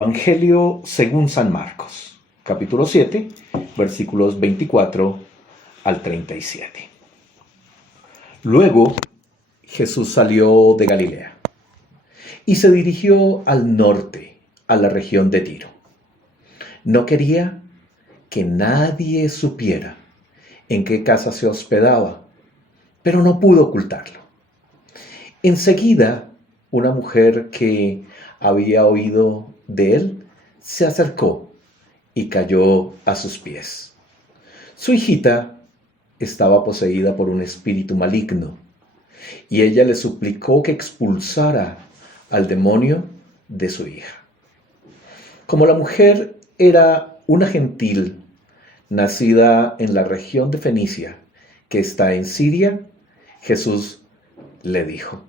Evangelio según San Marcos, capítulo 7, versículos 24 al 37. Luego Jesús salió de Galilea y se dirigió al norte, a la región de Tiro. No quería que nadie supiera en qué casa se hospedaba, pero no pudo ocultarlo. Enseguida, una mujer que había oído de él se acercó y cayó a sus pies. Su hijita estaba poseída por un espíritu maligno y ella le suplicó que expulsara al demonio de su hija. Como la mujer era una gentil nacida en la región de Fenicia, que está en Siria, Jesús le dijo: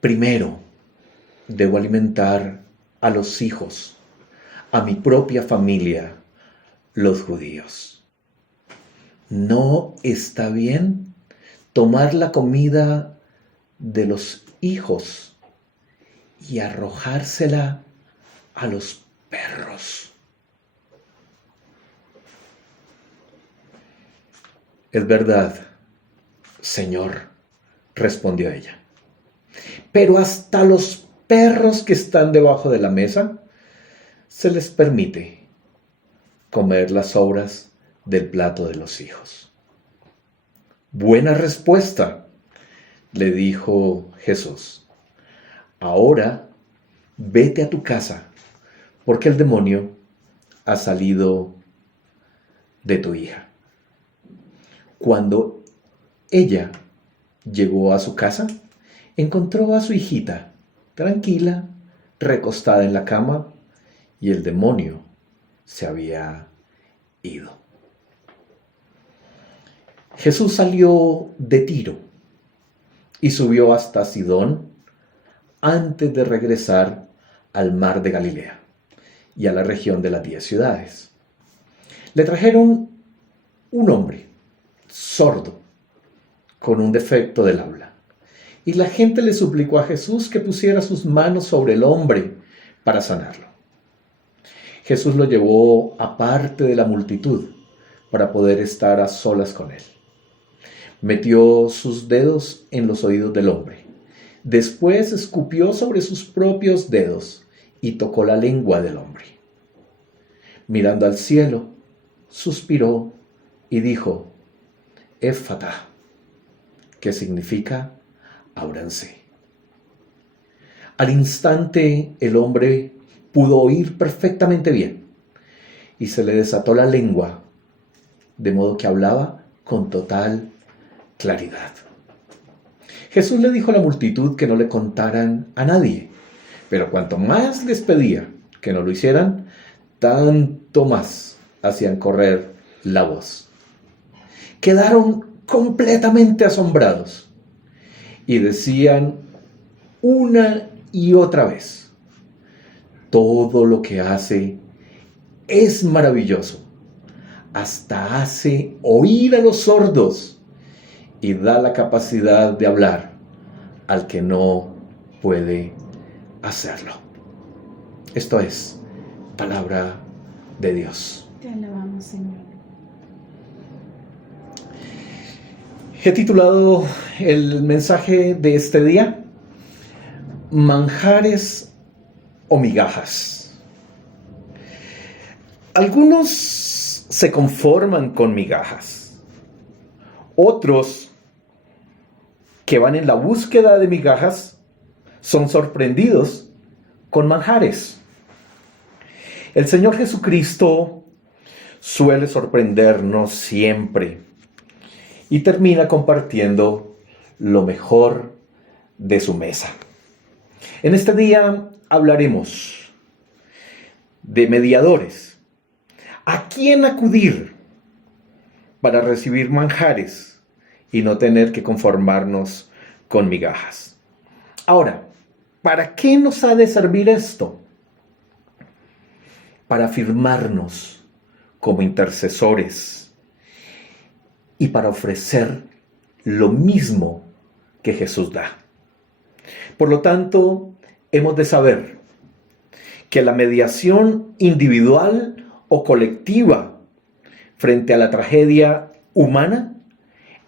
primero debo alimentar a los hijos, a mi propia familia, los judíos. No está bien tomar la comida de los hijos y arrojársela a los perros. Es verdad, Señor, respondió ella. Pero hasta los perros que están debajo de la mesa se les permite comer las sobras del plato de los hijos. Buena respuesta, le dijo Jesús. Ahora vete a tu casa, porque el demonio ha salido de tu hija. Cuando ella llegó a su casa, encontró a su hijita tranquila, recostada en la cama, y el demonio se había ido. Jesús salió de Tiro y subió hasta Sidón antes de regresar al mar de Galilea y a la región de las 10 ciudades. Le trajeron un hombre sordo con un defecto del habla. Y la gente le suplicó a Jesús que pusiera sus manos sobre el hombre para sanarlo. Jesús lo llevó aparte de la multitud para poder estar a solas con él. Metió sus dedos en los oídos del hombre. Después escupió sobre sus propios dedos y tocó la lengua del hombre. Mirando al cielo, suspiró y dijo: Éfata, que significa ábranse. Al instante el hombre pudo oír perfectamente bien y se le desató la lengua, de modo que hablaba con total claridad. Jesús le dijo a la multitud que no le contaran a nadie, pero cuanto más les pedía que no lo hicieran, tanto más hacían correr la voz. Quedaron completamente asombrados y decían una y otra vez: todo lo que hace es maravilloso. Hasta hace oír a los sordos y da la capacidad de hablar al que no puede hacerlo. Esto es palabra de Dios. Te alabamos, Señor. He titulado el mensaje de este día: manjares o migajas. Algunos se conforman con migajas. Otros, que van en la búsqueda de migajas, son sorprendidos con manjares. El Señor Jesucristo suele sorprendernos siempre y termina compartiendo lo mejor de su mesa. En este día hablaremos de mediadores. ¿A quién acudir para recibir manjares y no tener que conformarnos con migajas? Ahora, ¿para qué nos ha de servir esto? Para afirmarnos como intercesores y para ofrecer lo mismo que Jesús da. Por lo tanto, hemos de saber que la mediación individual o colectiva frente a la tragedia humana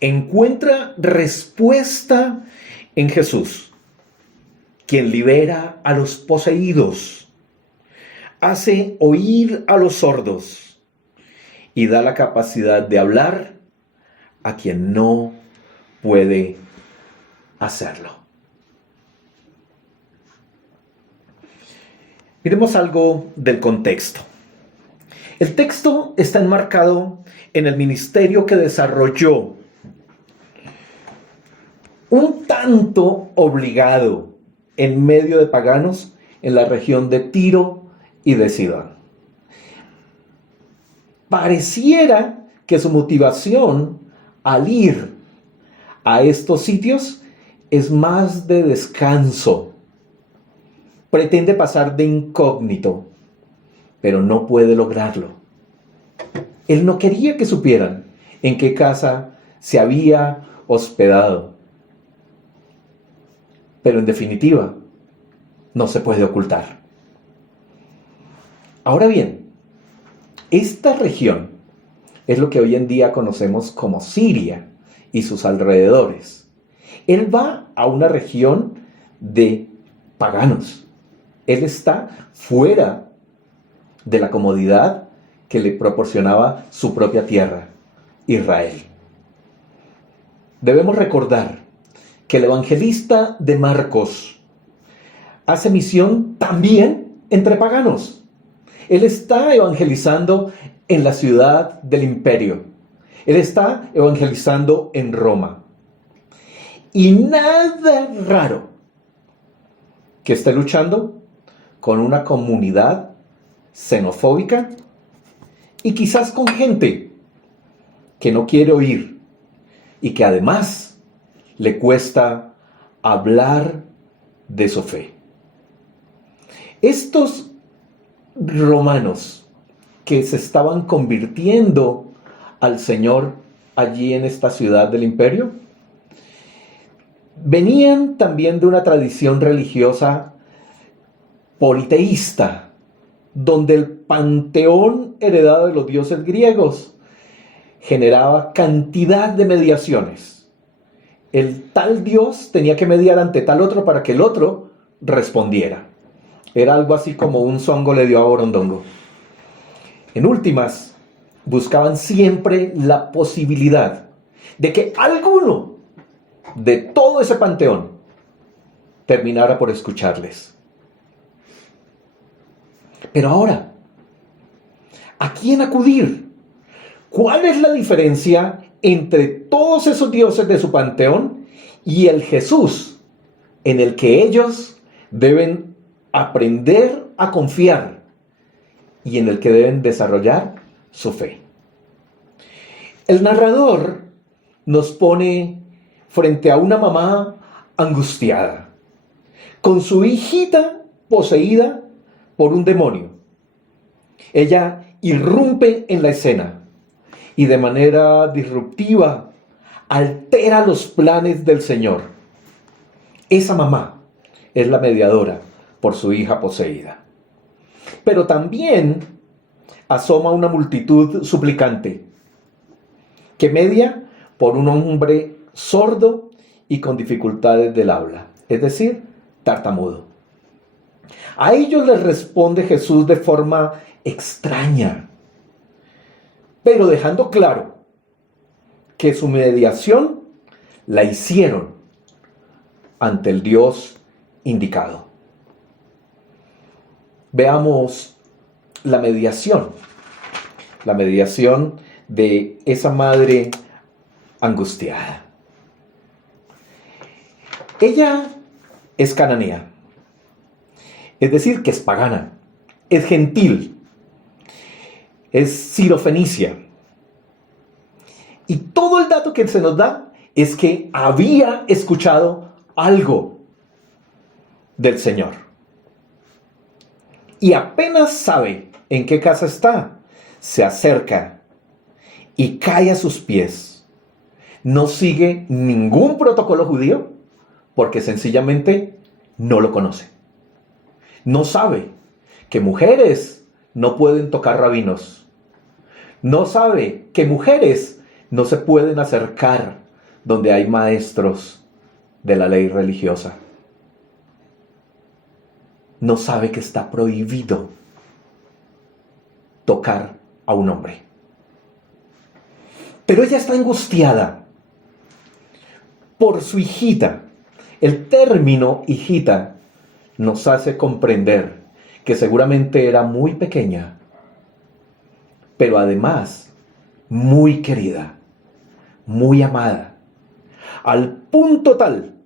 encuentra respuesta en Jesús, quien libera a los poseídos, hace oír a los sordos y da la capacidad de hablar a quien no puede hacerlo. Miremos algo del contexto. El texto está enmarcado en el ministerio que desarrolló un tanto obligado en medio de paganos en la región de Tiro y de Sidón. Pareciera que su motivación al ir a estos sitios es más de descanso. Pretende pasar de incógnito, pero no puede lograrlo. Él no quería que supieran en qué casa se había hospedado. Pero en definitiva, no se puede ocultar. Ahora bien, esta región es lo que hoy en día conocemos como Siria y sus alrededores. Él va a una región de paganos. Él está fuera de la comodidad que le proporcionaba su propia tierra, Israel. Debemos recordar que el evangelista de Marcos hace misión también entre paganos. Él está evangelizando en la ciudad del imperio. Él está evangelizando en Roma. Y nada raro que esté luchando con una comunidad xenofóbica y quizás con gente que no quiere oír y que además le cuesta hablar de su fe. Estos romanos que se estaban convirtiendo al Señor allí en esta ciudad del imperio, venían también de una tradición religiosa politeísta, donde el panteón heredado de los dioses griegos generaba cantidad de mediaciones. El tal dios tenía que mediar ante tal otro para que el otro respondiera. Era algo así como un zongo le dio a Borondongo. En últimas, buscaban siempre la posibilidad de que alguno de todo ese panteón terminara por escucharles. Pero ahora, ¿a quién acudir? ¿Cuál es la diferencia entre todos esos dioses de su panteón y el Jesús en el que ellos deben aprender a confiar y en el que deben desarrollar su fe? El narrador nos pone frente a una mamá angustiada, con su hijita poseída por un demonio. Ella irrumpe en la escena y de manera disruptiva altera los planes del Señor. Esa mamá es la mediadora por su hija poseída. Pero también asoma una multitud suplicante que media por un hombre sordo y con dificultades del habla, es decir, tartamudo. A ellos les responde Jesús de forma extraña, pero dejando claro que su mediación la hicieron ante el Dios indicado. Veamos la mediación de esa madre angustiada. Ella es cananea, es decir, que es pagana, es gentil, es sirofenicia. Y todo el dato que se nos da es que había escuchado algo del Señor. Y apenas sabe en qué casa está, se acerca y cae a sus pies. No sigue ningún protocolo judío, porque sencillamente no lo conoce. No sabe que mujeres no pueden tocar rabinos. No sabe que mujeres no se pueden acercar donde hay maestros de la ley religiosa. No sabe que está prohibido tocar a un hombre. Pero ella está angustiada por su hijita. El término hijita nos hace comprender que seguramente era muy pequeña, pero además muy querida, muy amada, al punto tal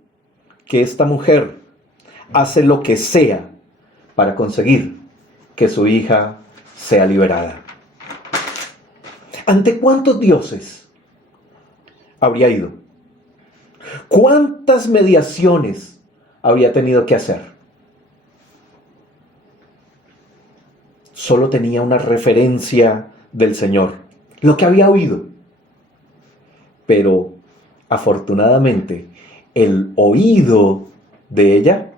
que esta mujer hace lo que sea para conseguir que su hija sea liberada. ¿Ante cuántos dioses habría ido? ¿Cuántas mediaciones habría tenido que hacer? Solo tenía una referencia del Señor, lo que había oído. Pero afortunadamente el oído de ella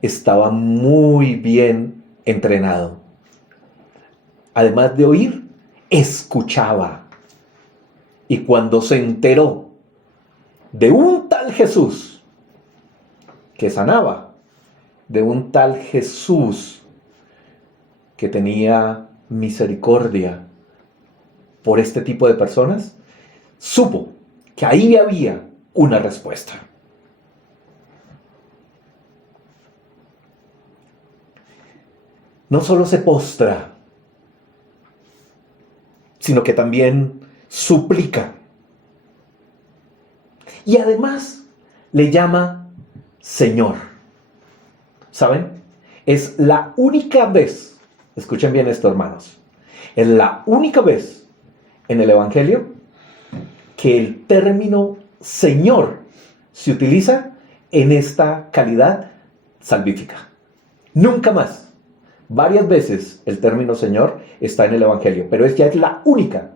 estaba muy bien entrenado. Además de oír, escuchaba. Y cuando se enteró de un tal Jesús que sanaba, de un tal Jesús que tenía misericordia por este tipo de personas, supo que ahí había una respuesta. No solo se postra, sino que también suplica. Y además le llama Señor. ¿Saben? Es la única vez, escuchen bien esto, hermanos, es la única vez en el Evangelio que el término Señor se utiliza en esta calidad salvífica. Nunca más. Varias veces el término Señor está en el Evangelio, pero ella es la única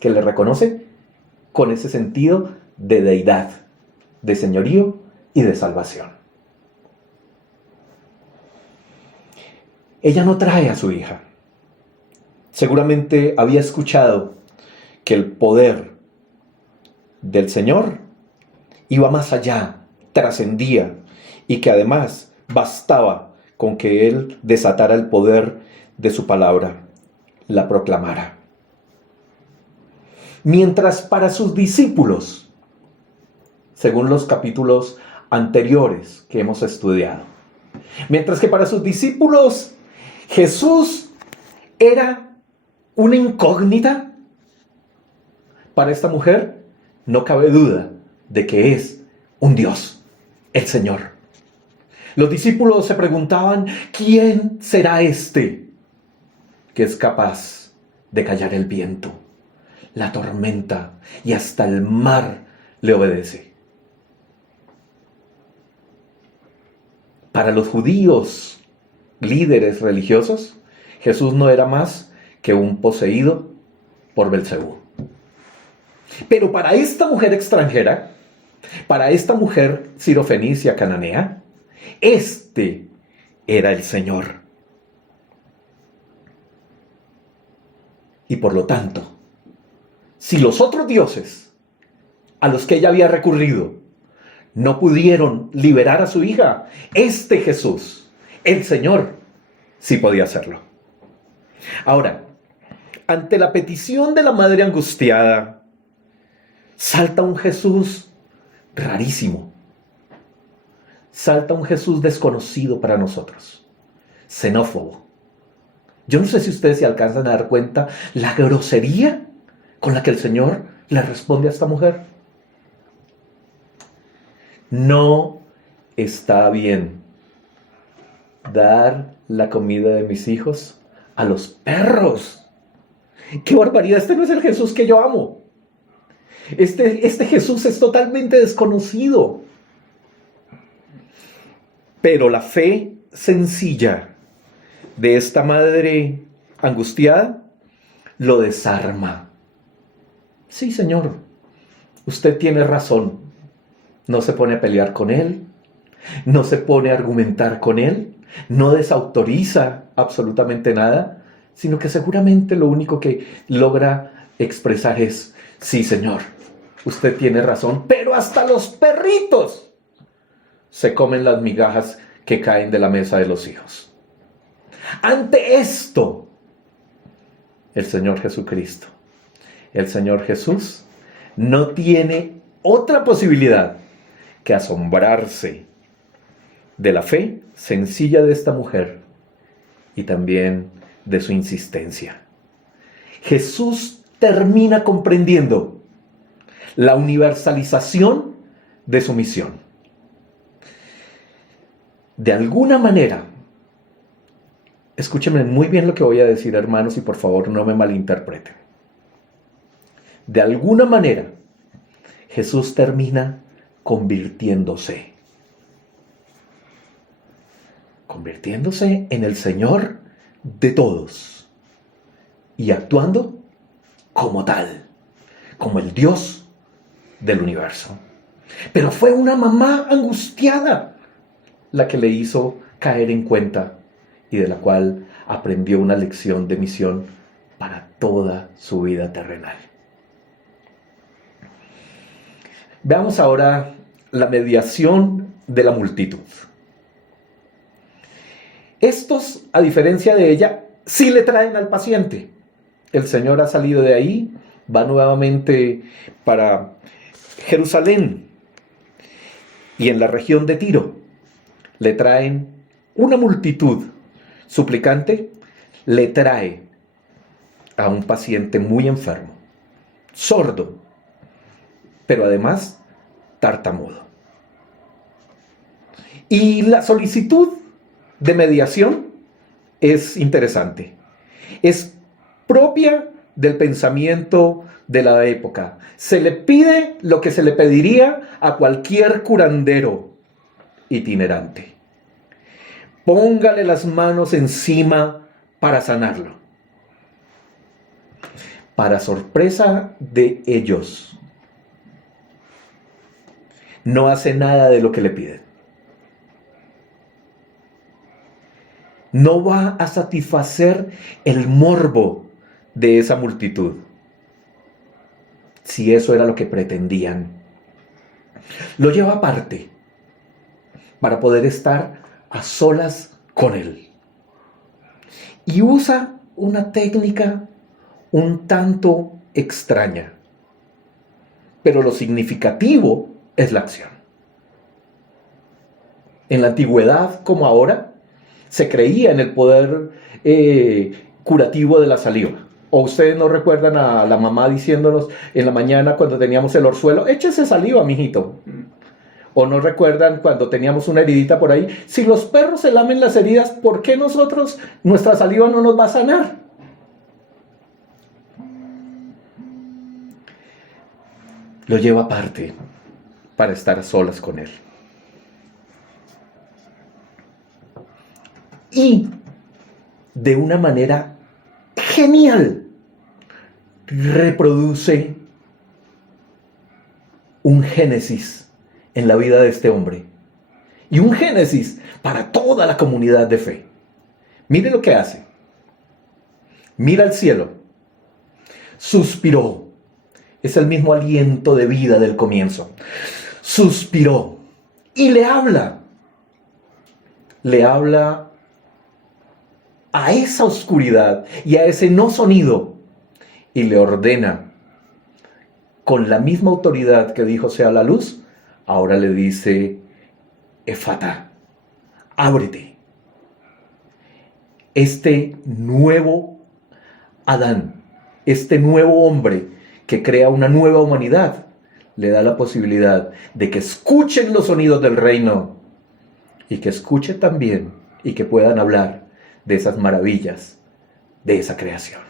que le reconoce con ese sentido de deidad, de señorío y de salvación. Ella no trae a su hija. Seguramente había escuchado que el poder del Señor iba más allá, trascendía, y que además bastaba con que Él desatara el poder de su palabra, la proclamara. Mientras para sus discípulos, según los capítulos anteriores que hemos estudiado, mientras que para sus discípulos Jesús era una incógnita, para esta mujer no cabe duda de que es un Dios, el Señor. Los discípulos se preguntaban, ¿quién será este que es capaz de callar el viento, la tormenta y hasta el mar le obedece? Para los judíos, líderes religiosos, Jesús no era más que un poseído por Belcebú. Pero para esta mujer extranjera, para esta mujer sirofenicia cananea, este era el Señor. Y por lo tanto, si los otros dioses a los que ella había recurrido no pudieron liberar a su hija, este Jesús, el Señor, sí podía hacerlo. Ahora, ante la petición de la madre angustiada, salta un Jesús rarísimo. Salta un Jesús desconocido para nosotros, xenófobo. Yo no sé si ustedes se alcanzan a dar cuenta la grosería con la que el Señor le responde a esta mujer. No está bien dar la comida de mis hijos a los perros. ¡Qué barbaridad! Este no es el Jesús que yo amo. Este Jesús es totalmente desconocido. Pero la fe sencilla de esta madre angustiada lo desarma. Sí, Señor, usted tiene razón. No se pone a pelear con él, no se pone a argumentar con él, no desautoriza absolutamente nada, sino que seguramente lo único que logra expresar es: sí, Señor, usted tiene razón, pero hasta los perritos se comen las migajas que caen de la mesa de los hijos. Ante esto, el Señor Jesucristo, el Señor Jesús, no tiene otra posibilidad que asombrarse de la fe sencilla de esta mujer y también de su insistencia. Jesús termina comprendiendo la universalización de su misión. De alguna manera, escúchenme muy bien lo que voy a decir, hermanos, y por favor no me malinterpreten. De alguna manera, Jesús termina convirtiéndose en el Señor de todos y actuando como tal, como el Dios del universo. Pero fue una mamá angustiada la que le hizo caer en cuenta y de la cual aprendió una lección de misión para toda su vida terrenal. Veamos ahora la mediación de la multitud. Estos, a diferencia de ella, sí le traen al paciente. El Señor ha salido de ahí, va nuevamente para Jerusalén y en la región de Tiro. Le traen una multitud suplicante, le trae a un paciente muy enfermo, sordo, pero además tartamudo. Y la solicitud de mediación es interesante. Es propia del pensamiento de la época. Se le pide lo que se le pediría a cualquier curandero itinerante. Póngale las manos encima para sanarlo. Para sorpresa de ellos, no hace nada de lo que le piden. No va a satisfacer el morbo de esa multitud, si eso era lo que pretendían. Lo lleva aparte para poder estar a solas con él. Y usa una técnica un tanto extraña, pero lo significativo es la acción. En la antigüedad, como ahora, se creía en el poder curativo de la saliva. ¿O ustedes no recuerdan a la mamá diciéndonos en la mañana cuando teníamos el orzuelo: échese saliva, mijito? ¿O no recuerdan cuando teníamos una heridita por ahí? Si los perros se lamen las heridas, ¿por qué nosotros, nuestra saliva no nos va a sanar? Lo lleva aparte para estar a solas con él. Y de una manera genial reproduce un génesis en la vida de este hombre y un génesis para toda la comunidad de fe. Mire lo que hace. Mira al cielo, suspiró. Es el mismo aliento de vida del comienzo. Suspiró y le habla a esa oscuridad y a ese no sonido, y le ordena, con la misma autoridad que dijo sea la luz, ahora le dice: Efata, ábrete. Este nuevo Adán, este nuevo hombre que crea una nueva humanidad, le da la posibilidad de que escuchen los sonidos del reino y que escuche también y que puedan hablar de esas maravillas de esa creación.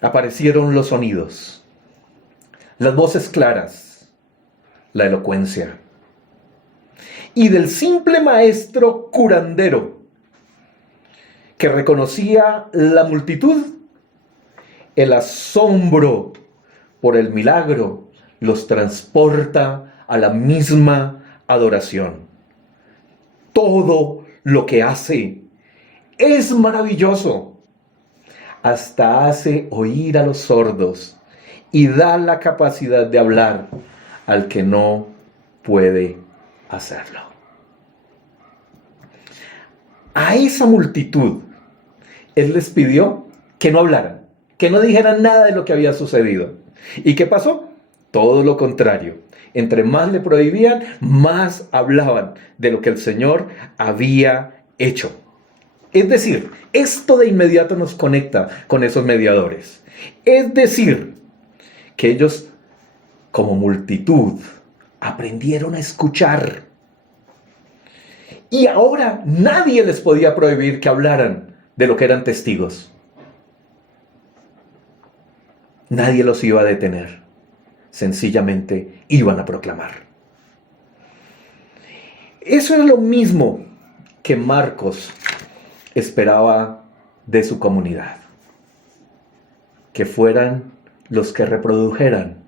Aparecieron los sonidos, las voces claras, la elocuencia. Y del simple maestro curandero que reconocía la multitud, el asombro por el milagro, los transporta a la misma adoración. Todo lo que hace es maravilloso. Hasta hace oír a los sordos y da la capacidad de hablar al que no puede hacerlo. A esa multitud, Él les pidió que no hablaran, que no dijeran nada de lo que había sucedido. ¿Y qué pasó? Todo lo contrario. Entre más le prohibían, más hablaban de lo que el Señor había hecho. Es decir, esto de inmediato nos conecta con esos mediadores. Es decir, que ellos, como multitud, aprendieron a escuchar. Y ahora nadie les podía prohibir que hablaran de lo que eran testigos. Nadie los iba a detener. Sencillamente iban a proclamar. Eso es lo mismo que Marcos esperaba de su comunidad. Que fueran los que reprodujeran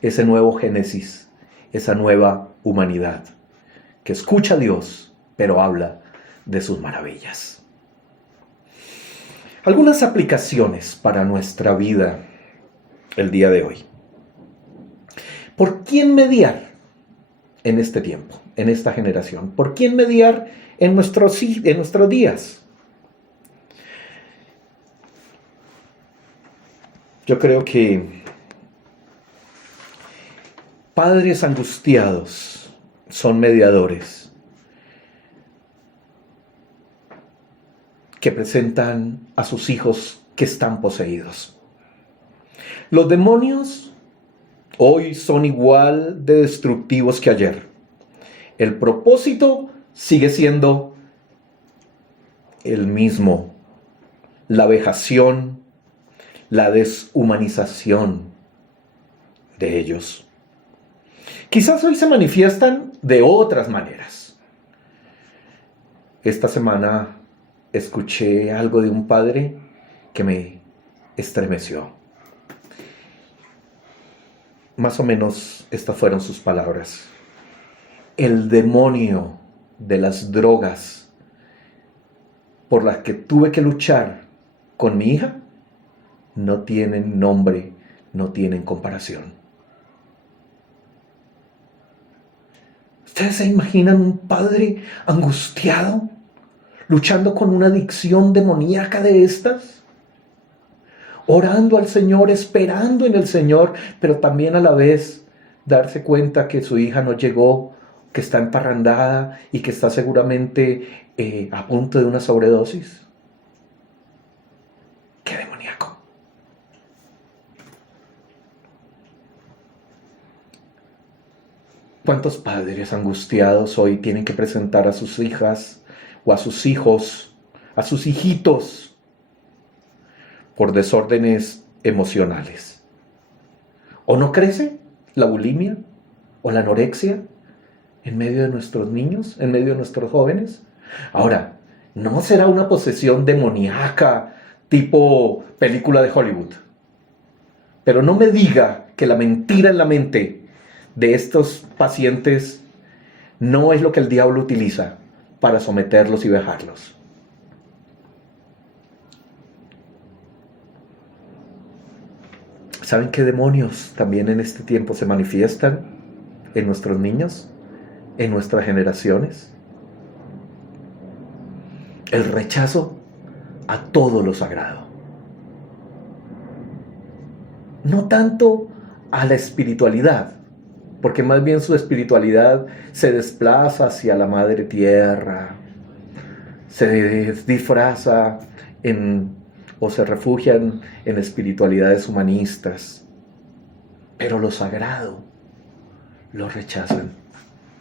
ese nuevo Génesis, esa nueva humanidad, que escucha a Dios, pero habla de sus maravillas. Algunas aplicaciones para nuestra vida el día de hoy. ¿Por quién mediar en este tiempo, en esta generación? ¿Por quién mediar en nuestros días? Yo creo que padres angustiados son mediadores que presentan a sus hijos que están poseídos. Los demonios hoy son igual de destructivos que ayer. El propósito sigue siendo el mismo: la vejación, la deshumanización de ellos. Quizás hoy se manifiestan de otras maneras. Esta semana escuché algo de un padre que me estremeció. Más o menos estas fueron sus palabras. El demonio de las drogas por las que tuve que luchar con mi hija no tienen nombre, no tienen comparación. ¿Ustedes se imaginan un padre angustiado, luchando con una adicción demoníaca de estas? Orando al Señor, esperando en el Señor, pero también a la vez darse cuenta que su hija no llegó, que está emparrandada y que está seguramente a punto de una sobredosis. ¡Qué demoníaco! ¿Cuántos padres angustiados hoy tienen que presentar a sus hijas o a sus hijos, a sus hijitos, por desórdenes emocionales? ¿O no crece la bulimia o la anorexia en medio de nuestros niños, en medio de nuestros jóvenes? Ahora, ¿no será una posesión demoníaca tipo película de Hollywood? Pero no me diga que la mentira en la mente de estos pacientes no es lo que el diablo utiliza para someterlos y vejarlos. ¿Saben qué demonios también en este tiempo se manifiestan en nuestros niños, en nuestras generaciones? El rechazo a todo lo sagrado. No tanto a la espiritualidad, porque más bien su espiritualidad se desplaza hacia la madre tierra, se disfraza o se refugian en espiritualidades humanistas, pero lo sagrado lo rechazan.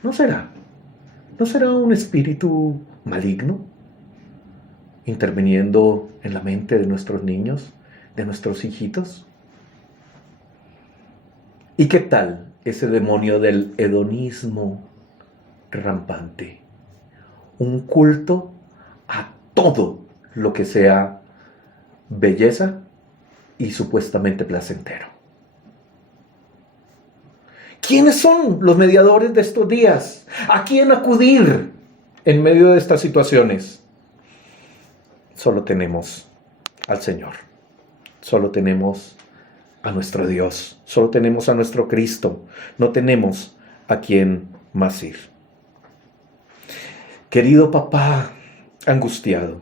¿No será un espíritu maligno interviniendo en la mente de nuestros niños, de nuestros hijitos? ¿Y qué tal ese demonio del hedonismo rampante? Un culto a todo lo que sea belleza y supuestamente placentero. ¿Quiénes son los mediadores de estos días? ¿A quién acudir en medio de estas situaciones? Solo tenemos al Señor. Solo tenemos a nuestro Dios. Solo tenemos a nuestro Cristo. No tenemos a quién más ir. Querido papá angustiado,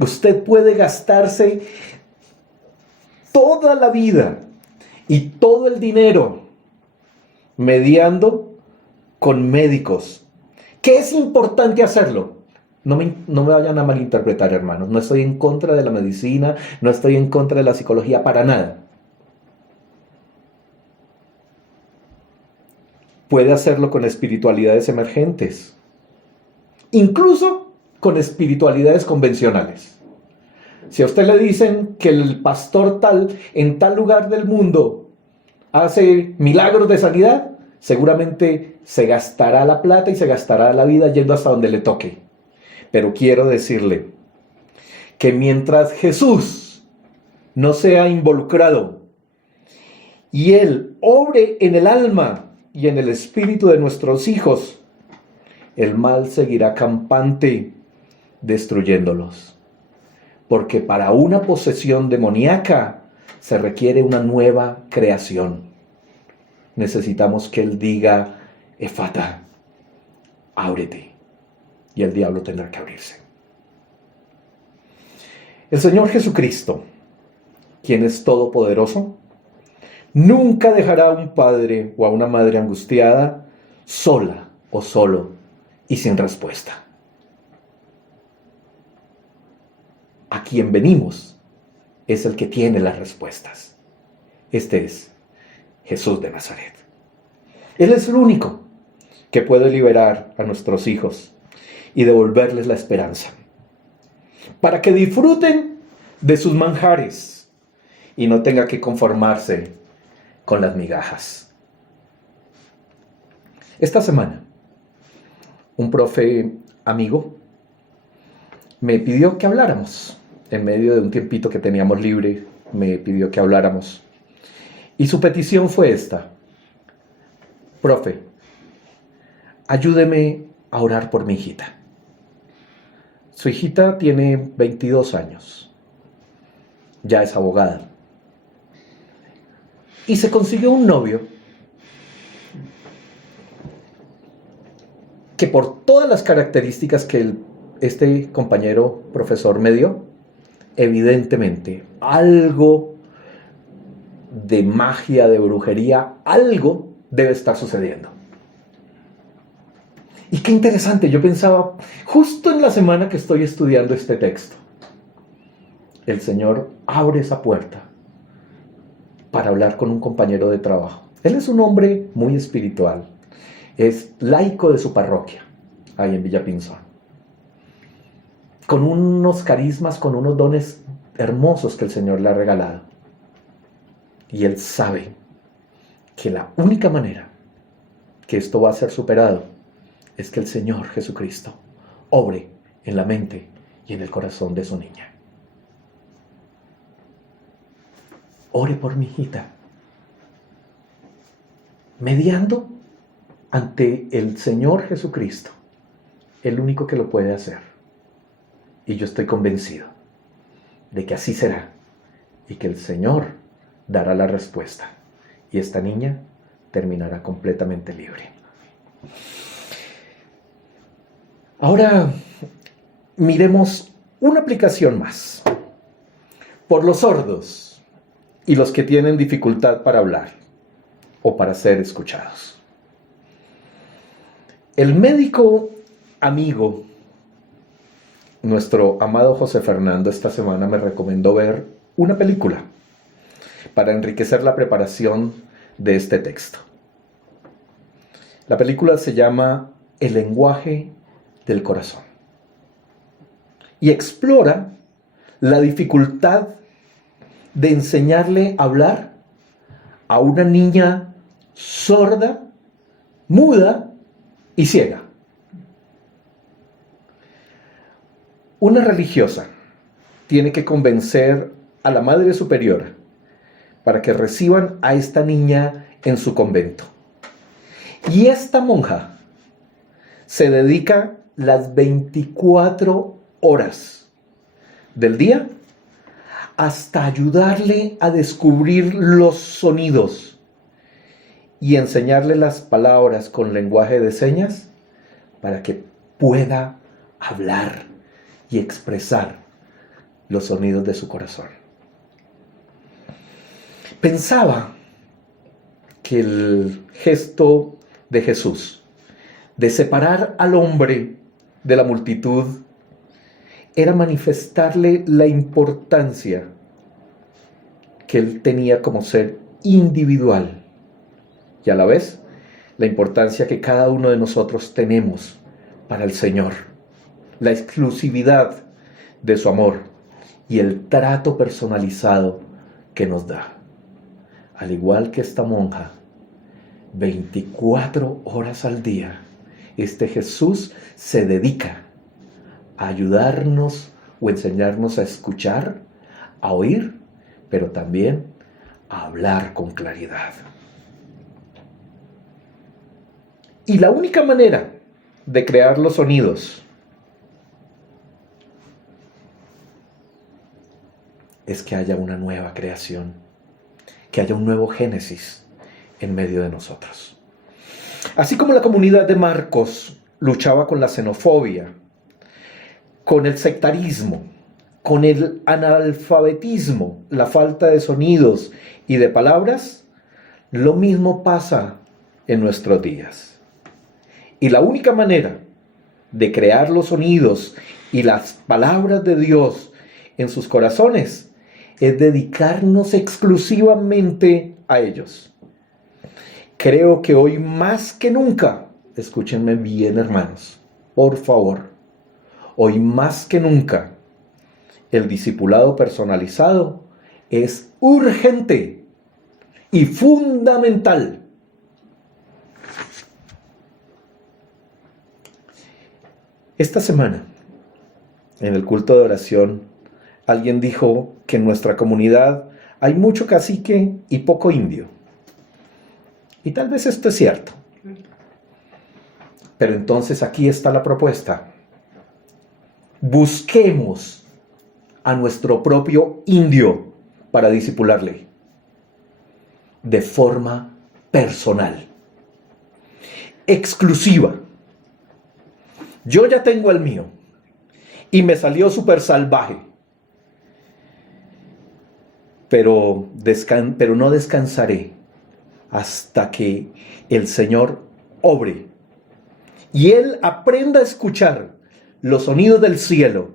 usted puede gastarse toda la vida y todo el dinero mediando con médicos. ¿Qué es importante hacerlo? No me vayan a malinterpretar, hermanos. No estoy en contra de la medicina, no estoy en contra de la psicología para nada. Puede hacerlo con espiritualidades emergentes, incluso con espiritualidades convencionales. Si a usted le dicen que el pastor tal en tal lugar del mundo hace milagros de sanidad, seguramente se gastará la plata y se gastará la vida yendo hasta donde le toque. Pero quiero decirle que mientras Jesús no sea involucrado y Él obre en el alma y en el espíritu de nuestros hijos, el mal seguirá campante, destruyéndolos. Porque para una posesión demoníaca se requiere una nueva creación. Necesitamos que Él diga, Efata, ábrete. Y el diablo tendrá que abrirse. El Señor Jesucristo, quien es todopoderoso, nunca dejará a un padre o a una madre angustiada sola o solo y sin respuesta. A quien venimos es el que tiene las respuestas. Este es Jesús de Nazaret. Él es el único que puede liberar a nuestros hijos y devolverles la esperanza, para que disfruten de sus manjares y no tenga que conformarse con las migajas. Esta semana, un profe amigo me pidió que habláramos. En medio de un tiempito que teníamos libre, me pidió que habláramos. Y su petición fue esta: profe, ayúdeme a orar por mi hijita. Su hijita tiene 22 años. Ya es abogada. Y se consiguió un novio que, por todas las características que este compañero profesor me dio, evidentemente algo de magia, de brujería, algo debe estar sucediendo. Y qué interesante, yo pensaba, justo en la semana que estoy estudiando este texto, el Señor abre esa puerta para hablar con un compañero de trabajo. Él es un hombre muy espiritual, es laico de su parroquia, ahí en Villa Pinzón, con unos carismas, con unos dones hermosos que el Señor le ha regalado. Y él sabe que la única manera que esto va a ser superado es que el Señor Jesucristo obre en la mente y en el corazón de su niña. Ore por mi hijita, mediando ante el Señor Jesucristo, el único que lo puede hacer. Y yo estoy convencido de que así será y que el Señor dará la respuesta y esta niña terminará completamente libre. Ahora miremos una aplicación más. Por los sordos y los que tienen dificultad para hablar o para ser escuchados. El médico amigo, nuestro amado José Fernando, esta semana me recomendó ver una película para enriquecer la preparación de este texto. La película se llama El lenguaje del corazón y explora la dificultad de enseñarle a hablar a una niña sorda, muda y ciega. Una religiosa tiene que convencer a la Madre Superiora para que reciban a esta niña en su convento. Y esta monja se dedica las 24 horas del día hasta ayudarle a descubrir los sonidos y enseñarle las palabras con lenguaje de señas para que pueda hablar y expresar los sonidos de su corazón. Pensaba que el gesto de Jesús de separar al hombre de la multitud era manifestarle la importancia que él tenía como ser individual y a la vez la importancia que cada uno de nosotros tenemos para el Señor, la exclusividad de su amor y el trato personalizado que nos da. Al igual que esta monja, 24 horas al día, este Jesús se dedica a ayudarnos o enseñarnos a escuchar, a oír, pero también a hablar con claridad. Y la única manera de crear los sonidos es que haya una nueva creación, que haya un nuevo Génesis en medio de nosotros. Así como la comunidad de Marcos luchaba con la xenofobia, con el sectarismo, con el analfabetismo, la falta de sonidos y de palabras, lo mismo pasa en nuestros días. Y la única manera de crear los sonidos y las palabras de Dios en sus corazones es dedicarnos exclusivamente a ellos. Creo que hoy más que nunca, escúchenme bien hermanos, por favor, hoy más que nunca, el discipulado personalizado es urgente y fundamental. Esta semana, en el culto de oración, alguien dijo que en nuestra comunidad hay mucho cacique y poco indio. Y tal vez esto es cierto. Pero entonces aquí está la propuesta. Busquemos a nuestro propio indio para discipularle de forma personal, exclusiva. Yo ya tengo el mío y me salió súper salvaje, pero no descansaré hasta que el Señor obre y Él aprenda a escuchar los sonidos del cielo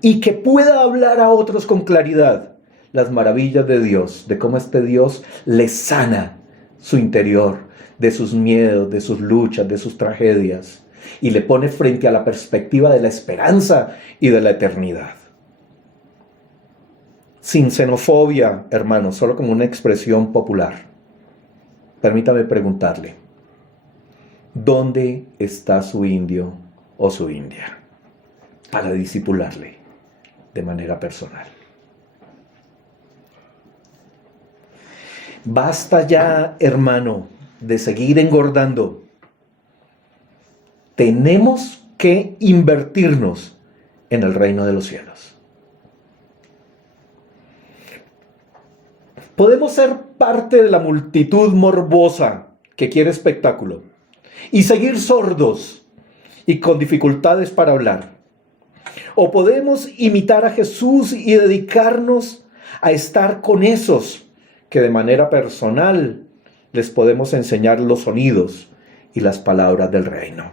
y que pueda hablar a otros con claridad las maravillas de Dios, de cómo este Dios le sana su interior, de sus miedos, de sus luchas, de sus tragedias, y le pone frente a la perspectiva de la esperanza y de la eternidad. Sin xenofobia, hermanos, solo como una expresión popular. Permítame preguntarle, ¿dónde está su indio o su india para discipularle de manera personal? Basta ya, hermano, de seguir engordando. Tenemos que invertirnos en el reino de los cielos. Podemos ser parte de la multitud morbosa que quiere espectáculo y seguir sordos y con dificultades para hablar. O podemos imitar a Jesús y dedicarnos a estar con esos que de manera personal les podemos enseñar los sonidos y las palabras del reino.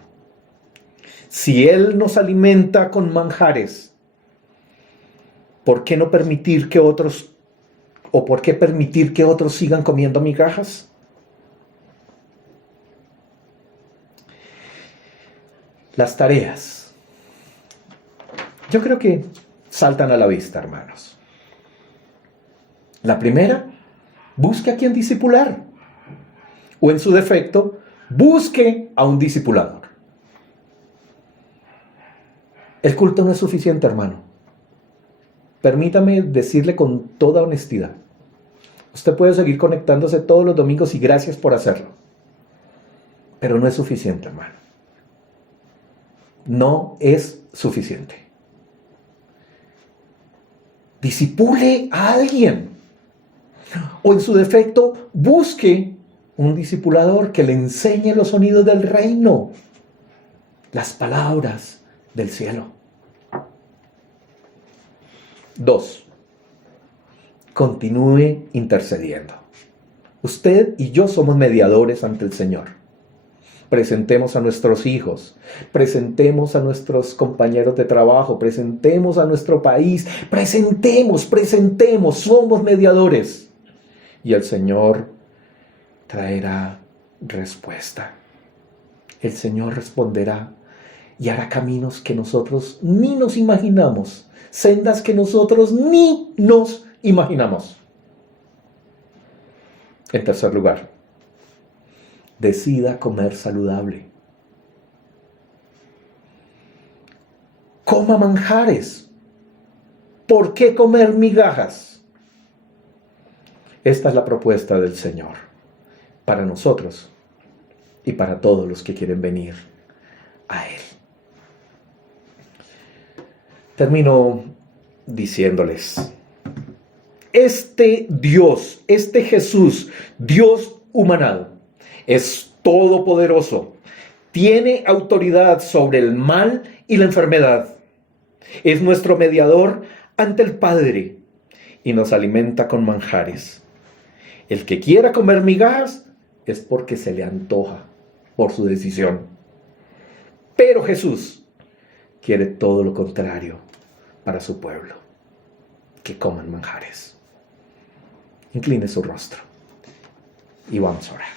Si Él nos alimenta con manjares, ¿por qué no permitir que otros, o por qué permitir que otros sigan comiendo migajas? Las tareas, yo creo que saltan a la vista, hermanos. La primera, busque a quien discipular. O en su defecto, busque a un discipulador. El culto no es suficiente, hermano. Permítame decirle con toda honestidad. Usted puede seguir conectándose todos los domingos y gracias por hacerlo. Pero no es suficiente, hermano. No es suficiente. Discipule a alguien. O en su defecto, busque un discipulador que le enseñe los sonidos del reino, las palabras del cielo. 2. Continúe intercediendo. Usted y yo somos mediadores ante el Señor. Presentemos a nuestros hijos, presentemos a nuestros compañeros de trabajo, presentemos a nuestro país, presentemos, somos mediadores. Y el Señor traerá respuesta. El Señor responderá y hará caminos que nosotros ni nos imaginamos, sendas que nosotros ni nos imaginamos. En tercer lugar, decida comer saludable. Coma manjares. ¿Por qué comer migajas? Esta es la propuesta del Señor para nosotros y para todos los que quieren venir a Él. Termino diciéndoles, este Dios, este Jesús, Dios humanado, es todopoderoso, tiene autoridad sobre el mal y la enfermedad, es nuestro mediador ante el Padre y nos alimenta con manjares. El que quiera comer migajas es porque se le antoja por su decisión. Pero Jesús quiere todo lo contrario para su pueblo, que coman manjares. Incline su rostro y vamos a orar.